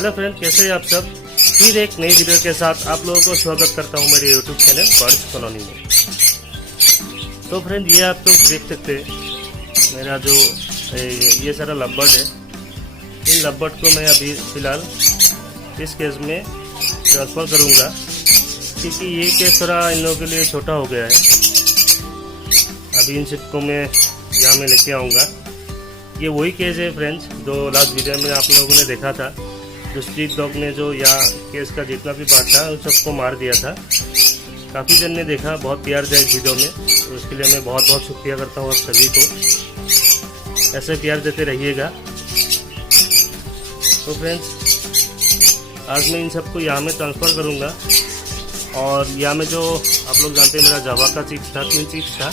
Hello friend, कैसे हैं आप सब। फिर एक नई वीडियो के साथ आप लोगों को स्वागत करता हूं मेरे यूट्यूब चैनल बर्ड्स कॉलोनी में। तो फ्रेंड, ये आप लोग देख सकते हैं मेरा जो ये सारा लवबर्ड है। इन लवबर्ड को मैं अभी फ़िलहाल इस केज में ट्रांसफ़र करूंगा, क्योंकि ये केज थोड़ा इन लोगों के लिए छोटा हो गया है। अभी इन सबको मैं यहाँ में लेके आऊँगा। ये वही केज है फ्रेंड्स जो लास्ट वीडियो में आप लोगों ने देखा था। जो स्ट्रीट डॉग ने जो यहाँ केज का जितना भी पार्ट था उस सबको मार दिया था। काफ़ी जन ने देखा, बहुत प्यार दिया इस वीडियो में, तो उसके लिए मैं बहुत बहुत शुक्रिया करता हूँ आप सभी को। ऐसे प्यार देते रहिएगा। तो फ्रेंड्स, आज मैं इन सबको यहाँ में ट्रांसफ़र करूँगा। और यहाँ में जो आप लोग जानते हैं मेरा जावा का चिक्स था, 3 चिक्स था।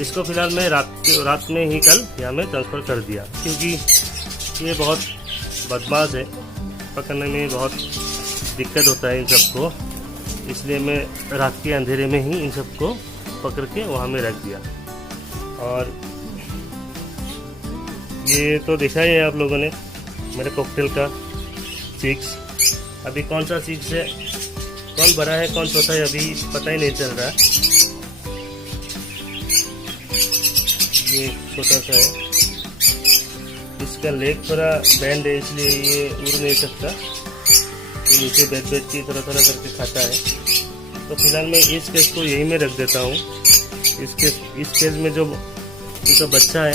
इसको फ़िलहाल मैं रात में ही कल यहाँ में ट्रांसफ़र कर दिया, क्योंकि ये बहुत बदमाश है, पकड़ने में बहुत दिक्कत होता है इन सबको। इसलिए मैं रात के अंधेरे में ही इन सबको पकड़ के वहाँ में रख दिया। और ये तो देखा ही है आप लोगों ने मेरे कॉकटेल का चिक्स। अभी कौन सा चिक्स है, कौन बड़ा है कौन छोटा है, अभी पता ही नहीं चल रहा। ये छोटा सा है, इसका लेग थोड़ा बैंड है, इसलिए ये उड़ नहीं सकता। ये नीचे बैठ के थोड़ा करके खाता है। तो फिलहाल मैं इस केज को यहीं में रख देता हूँ। इस केज में जो इनका बच्चा है,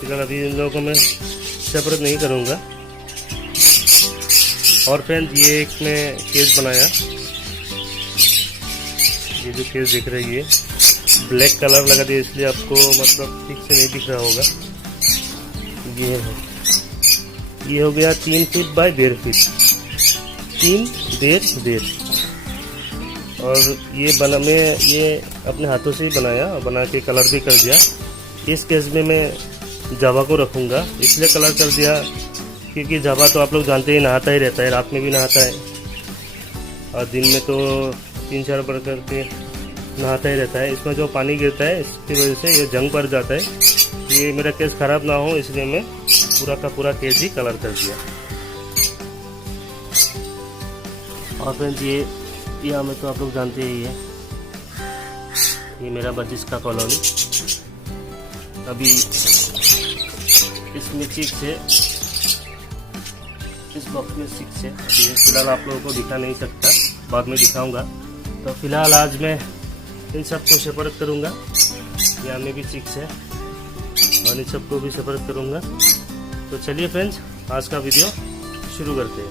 फिलहाल अभी इन लोगों को मैं सेपरेट नहीं करूँगा। और फ्रेंड, ये एक मैं केज बनाया। ये जो केज दिख रही है, ब्लैक कलर लगा दिया, इसलिए आपको मतलब ठीक से नहीं दिख रहा होगा। ये है, ये हो गया 3 फीट बाय 1.5 फीट, 3.5 और ये अपने हाथों से ही बनाया, बना के कलर भी कर दिया। इस केस में मैं जावा को रखूँगा, इसलिए कलर कर दिया क्योंकि जावा तो आप लोग जानते ही नहाता ही रहता है, रात में भी नहाता है और दिन में तो 3-4 बार करके नहाता ही रहता है। इसमें जो पानी गिरता है इसकी वजह से ये जंग पड़ जाता है। ये मेरा केस ख़राब ना हो, इसलिए मैं पूरा का पूरा केस ही कलर कर दिया। और फ्रेंड्स, ये हमें तो आप लोग जानते ही है, ये मेरा बर्ड्स का कॉलोनी। अभी इसमें चिक्स है, इस बॉक्स में चिक्स है। अभी फिलहाल आप लोगों को दिखा नहीं सकता, बाद में दिखाऊंगा। तो फिलहाल आज मैं इन सबको सेपरेट करूंगा। यहाँ में भी चिक्स है और इन सबको भी सेपरेट करूंगा। तो चलिए फ्रेंड्स, आज का वीडियो शुरू करते हैं।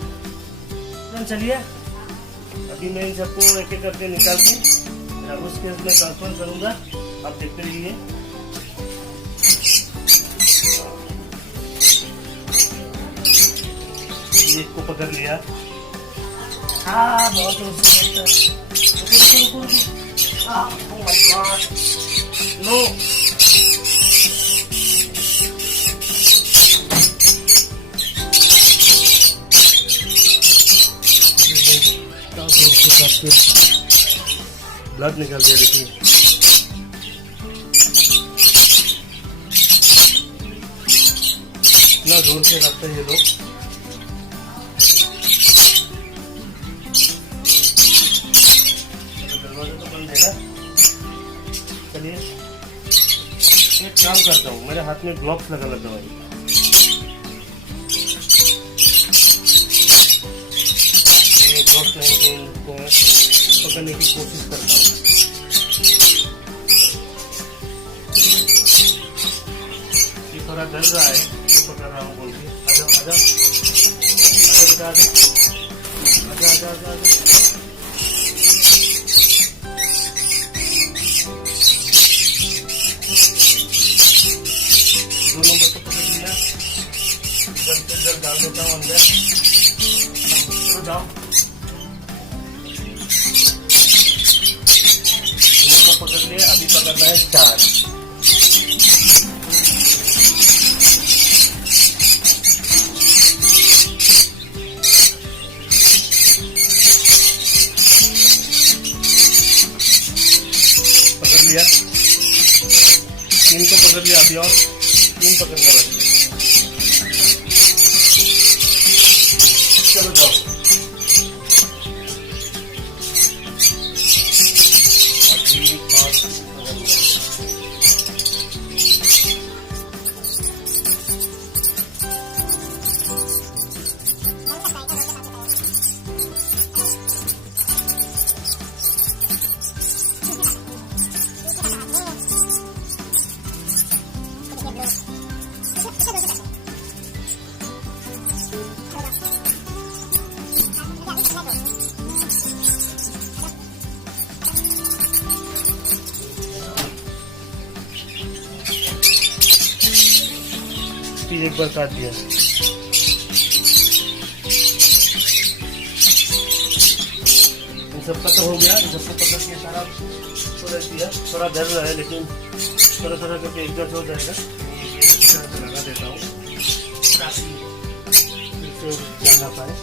फ्रेंड्स चलिए, अभी मैं इन सबको एक एक करके निकाल के उस केस में ट्रांसफर करूंगा। आप देखते रहिए। ये को पकड़ लिया। हाँ, बहुत रुको। Oh my God! No! Blood निकल गया, देखिए। इतना जोर से रखते हैं ये लोग। चलिए, एक काम करता हूँ, मेरे हाथ में ग्लव्स लगा है। ग्लव्स पहन के इनको पकड़ने की कोशिश करता हूँ। ये थोड़ा डर रहा है, ये पकड़ रहा हूँ बोल के। आजा आजा आजा आजा आजा आजा आजा आजा। 2 नंबर को पकड़ लिया, जल्द से जल्द डाल देता हूँ अंदर। चलो जाओ। 2 को पकड़ लिया, अभी पकड़ना है 4। पकड़ लिया, 3 को पकड़ लिया, अभी और 3 पकड़ना बस। चलो जाओ। फिर एक बार काट दिया। इन सबका तो हो गया, इन सबको पकड़ के सारा तो रख दिया। थोड़ा डर रहा है लेकिन थोड़ा थोड़ा करके एडजस्ट हो जाएगा। ये इस तरह से लगा देता हूँ ताकि फिर से जाना पाए।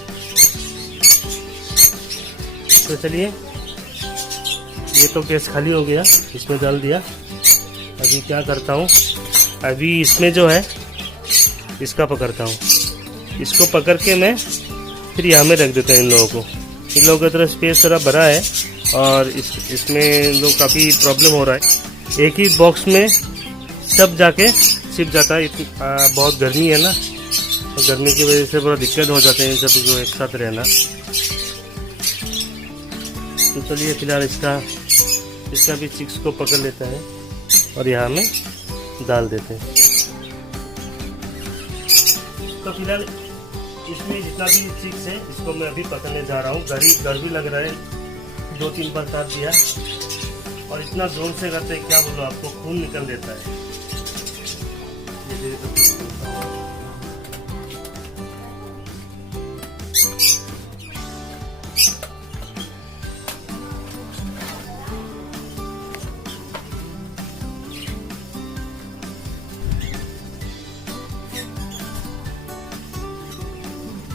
तो चलिए, ये तो गैस खाली हो गया, इसमें डाल दिया। अभी क्या करता हूँ, अभी इसमें जो है इसका पकड़ता हूँ। इसको पकड़ के मैं फिर यहाँ में रख देता हूँ। इन लोगों को, इन लोगों की तरफ स्पेस थोड़ा बड़ा है और इसमें लोग काफ़ी प्रॉब्लम हो रहा है। एक ही बॉक्स में सब जाके छिप जाता है। बहुत गर्मी है ना, तो गर्मी की वजह से बड़ा दिक्कत हो जाते हैं इन सभी को एक साथ रहना। तो चलिए फिलहाल इसका भी चिक्स को पकड़ लेता है और यहाँ में डाल देते हैं। तो फिलहाल इसमें जितना भी चिक्स है इसको मैं अभी पकड़ने जा रहा हूँ। डर भी लग रहा है, 2-3 बार काट दिया और इतना जोर से करते क्या बोलो, आपको खून निकल देता है।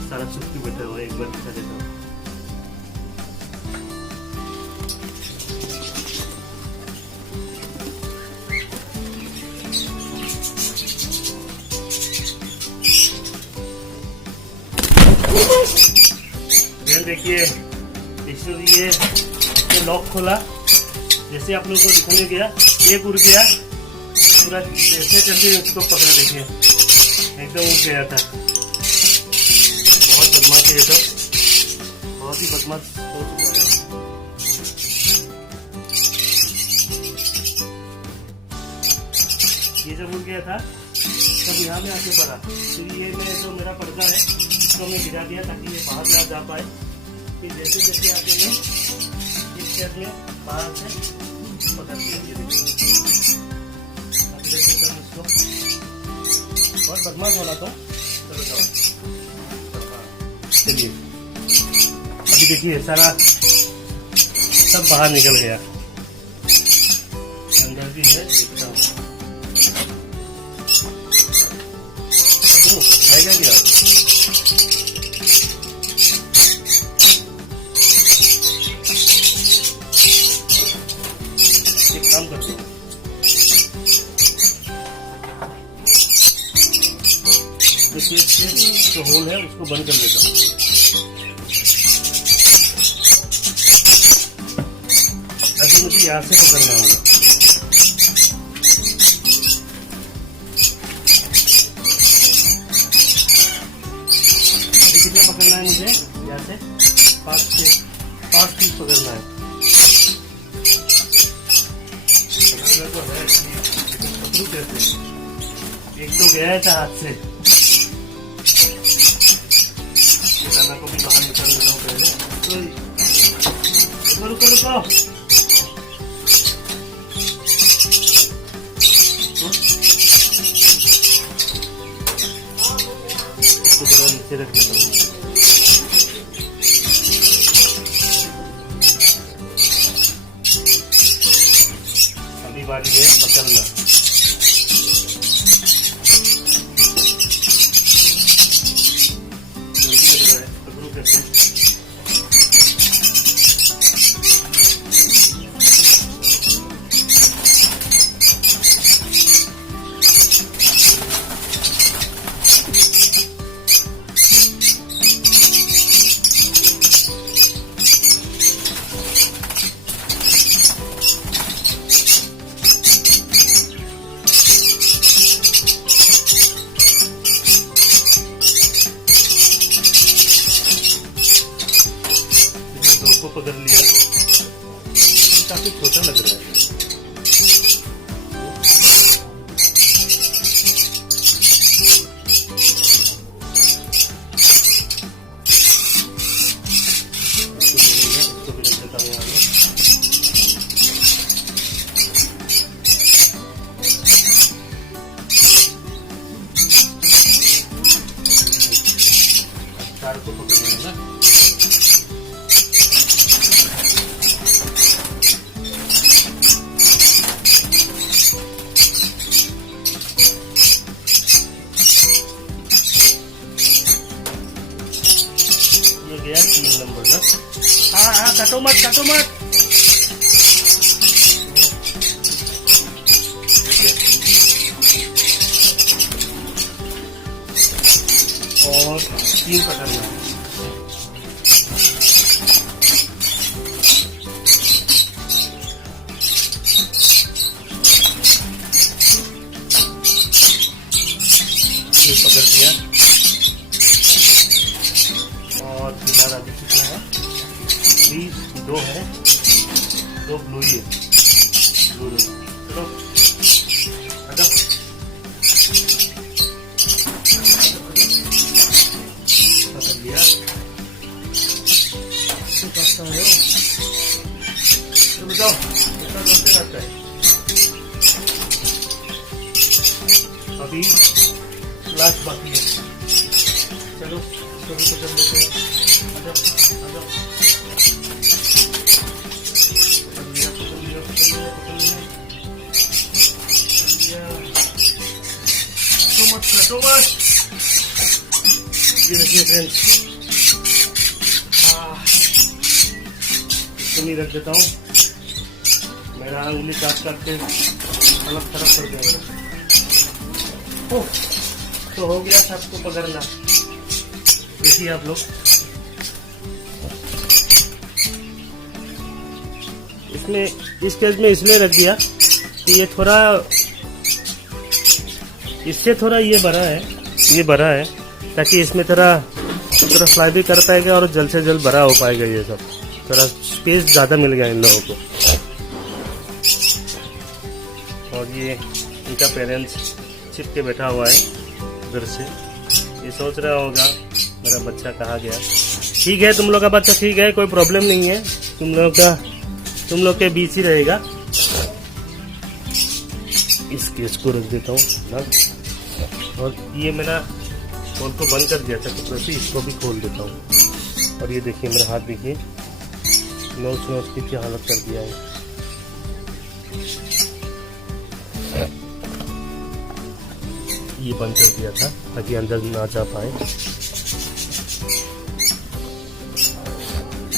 सारा चुटकी बैठा हुआ है, एक बार दिखा देता हूँ। देखिए, इसलिए ये लॉक खोला, जैसे आप लोगों को दिखाने गया एक उड़ गया पूरा, जैसे जैसे उसको पकड़ा देखिए एकदम उड़ गया था। बहुत बदमाश है, तो बहुत ही बदमाश हो चुका है। ये जब उड़ गया था तब यहाँ में आके पड़ा, फिर ये मैं जो मेरा पर्दा है इसको मैं गिरा दिया ताकि ये बाहर ना जा पाए। फिर जैसे जैसे आगे में इस शेप में बाहर से पकड़ लिया। अभी देख लेता हूँ इसको, बहुत बदमाश वाला था। चलो जाओ, चलिए अभी देखिए सारा सब बाहर निकल गया। अंदर भी है, देखता हूँ रहेगा क्या। एक काम करता हूँ, जो होल है उसको बंद कर देता हूँ। ऐसे मुझे यहाँ से पकड़ना होगा। अभी कितना पकड़ना है मुझे, यहाँ से 5 पीस पकड़ना है। तो है पकड़ू कैसे, एक तो गया था हाथ से, दाना को भी बाहर निकाल देता हूँ पहले। तो रुको रुको, इसको जरा नीचे रख देता हूँ। अभी बारी है पकड़ना। को पकड़ लिया, काफी छोटा लग रहा है। इसको भी रख देता हूँ यहाँ में। तार को पकड़ना है ना। ये गया 3 नंबर ना। हाँ काटो मत। और 3 पकड़ना है। ये पकड़ दिया। और फिलहाल अभी कितना है? अभी 2 है, 2 ब्लू ही है। चलो हटो। पकड़ लिया। तो काटता है तो बताओ कितना जोर से काटता है? अभी लास्ट बाकी है। चलो इसको भी पकड़ लेते हैं। आ जाओ। पकड़ लिया। तो मत। ये देखिए फ्रेंड्स, इसको नहीं रख देता हूँ। मेरा उंगली काट के अलग तरफ कर देगा। तो हो गया सबको पकड़ना। देखिए आप लोग, इसमें इस केस में इसलिए रख दिया कि ये थोड़ा इससे थोड़ा ये बड़ा है ताकि इसमें थोड़ा फ्लाई भी कर पाएगा और जल्द से जल्द बड़ा हो पाएगा। ये सब थोड़ा स्पेस ज़्यादा मिल गया इन लोगों को। और ये इनका पेरेंट्स छिप के बैठा हुआ है उधर से। ये सोच रहा होगा मेरा बच्चा कहाँ गया। ठीक है, तुम लोग का बच्चा ठीक है, कोई प्रॉब्लम नहीं है। तुम लोग के बीच ही रहेगा। इस केस को रख देता हूँ। और ये मैंने फोन को बंद कर दिया था कपड़े से, इसको भी खोल देता हूँ। और ये देखिए मेरा हाथ, देखिए नोच की क्या हालत कर दिया है। ये बंद कर दिया था ताकि अंदर ना जा पाए।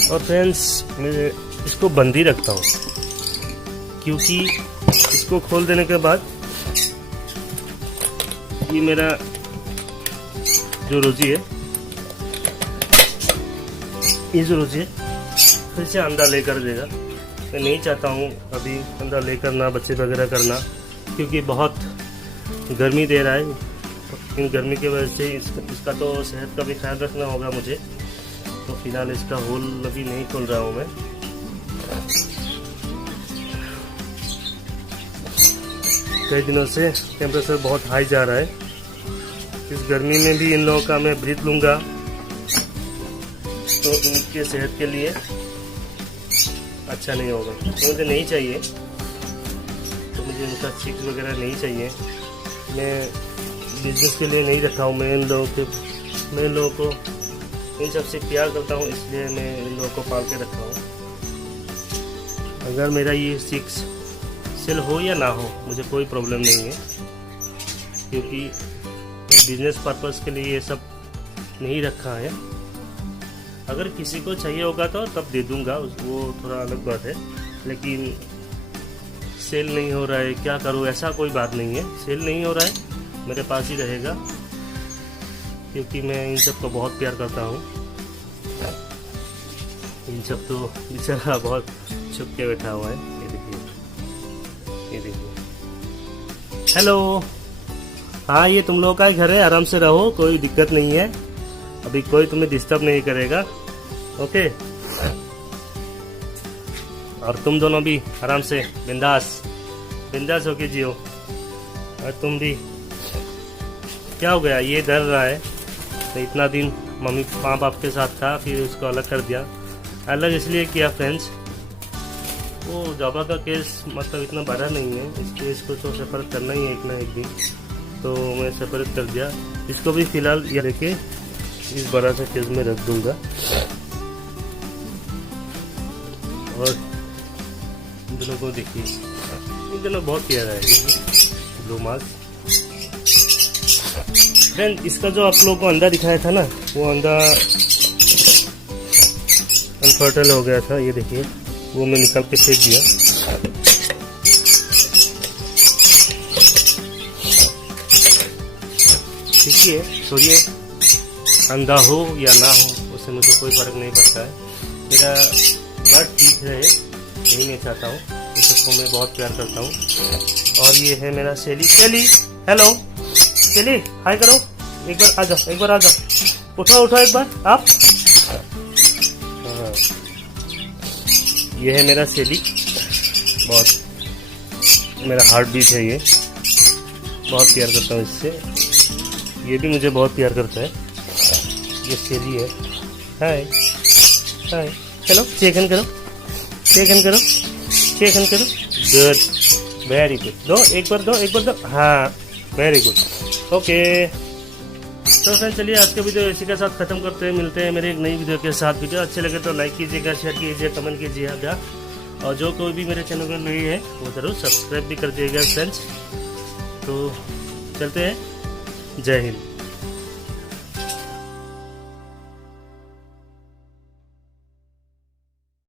और फ्रेंड्स, मैं इसको बंद ही रखता हूँ क्योंकि इसको खोल देने के बाद ये मेरा जो रोजी है, फिर से अंडा लेकर देगा। मैं नहीं चाहता हूँ अभी अंडा लेकर ना बच्चे वगैरह करना, क्योंकि बहुत गर्मी दे रहा है। इन गर्मी की वजह से इसका तो सेहत का भी ख्याल रखना होगा मुझे। तो फिलहाल इसका होल अभी नहीं खोल रहा हूँ मैं। कई दिनों से टेम्परेचर बहुत हाई जा रहा है। इस गर्मी में भी इन लोगों का मैं ब्रीथ लूँगा तो इनके सेहत के लिए अच्छा नहीं होगा। तो मुझे नहीं चाहिए, तो मुझे इनका चिक्स वगैरह नहीं चाहिए। मैं बिजनेस के लिए नहीं रखा हूँ। मैं इन लोगों को इन सबसे प्यार करता हूँ, इसलिए मैं इन लोगों को पाल के रखा हूँ। अगर मेरा ये चिक्स सेल हो या ना हो, मुझे कोई प्रॉब्लम नहीं है, क्योंकि बिजनेस पर्पस के लिए ये सब नहीं रखा है। अगर किसी को चाहिए होगा तो तब दे दूंगा, वो थोड़ा अलग बात है। लेकिन सेल नहीं हो रहा है, क्या करूँ, ऐसा कोई बात नहीं है। सेल नहीं हो रहा है, मेरे पास ही रहेगा, क्योंकि मैं इन सब को बहुत प्यार करता हूँ। इन सब तो बेचारा बहुत छुप के बैठा हुआ है। ये देखिए। हेलो, हाँ ये तुम लोगों का घर है, आराम से रहो, कोई दिक्कत नहीं है। अभी कोई तुम्हें डिस्टर्ब नहीं करेगा, ओके। और तुम दोनों भी आराम से बिंदास होके जियो। और तुम भी, क्या हो गया, ये डर रहा है। तो इतना दिन मम्मी माँ बाप के साथ था, फिर उसको अलग कर दिया। अलग इसलिए किया फ्रेंड्स, वो जावा का केस मतलब इतना बड़ा नहीं है। इस केस को तो सेपरेट करना ही है एक ना एक दिन, तो मैं सेपरेट कर दिया इसको भी। फिलहाल ये देखिए इस बड़ा सा केज में रख दूंगा। और इन दोनों को देखिए, इन दोनों बहुत प्यारा है ब्लू मार्क। फ्रेंड, इसका जो आप लोगों को अंडा दिखाया था ना, वो अंडा अनफर्टाइल हो गया था। ये देखिए, वो मैं निकाल के फेंक दिया। देखिए, छोड़िए, अंडा हो या ना हो उससे मुझे कोई फर्क नहीं पड़ता है। मेरा बर्ड ठीक रहे, यही मैं चाहता हूँ। इन सबको मैं बहुत प्यार करता हूँ। और ये है मेरा शेली। शेली, हेलो शेली, हाय करो। एक बार आ जाओ, एक बार आ जाओ। उठो उठो एक बार आप। हाँ, ये है मेरा शेली। बहुत मेरा हार्ट बीट है ये। बहुत प्यार करता हूँ इससे। ये भी मुझे बहुत प्यार करता है। ये शेली है। हाय हाय, चलो शेक हैंड करो, शेक हैंड करो, शेक हैंड करो। Good, very good. दो, एक बार दो, एक बार दो। हाँ, वेरी गुड, ओके। तो फ्रेंड, चलिए आज के वीडियो इसी के साथ खत्म करते हैं। मिलते हैं मेरे एक नई वीडियो के साथ। वीडियो अच्छे लगे तो लाइक कीजिएगा, शेयर कीजिए, कमेंट कीजिएगा। और जो कोई भी मेरे चैनल में नई है वो जरूर सब्सक्राइब भी कर दीजिएगा फ्रेंड्स। तो चलते हैं, जय हिंद।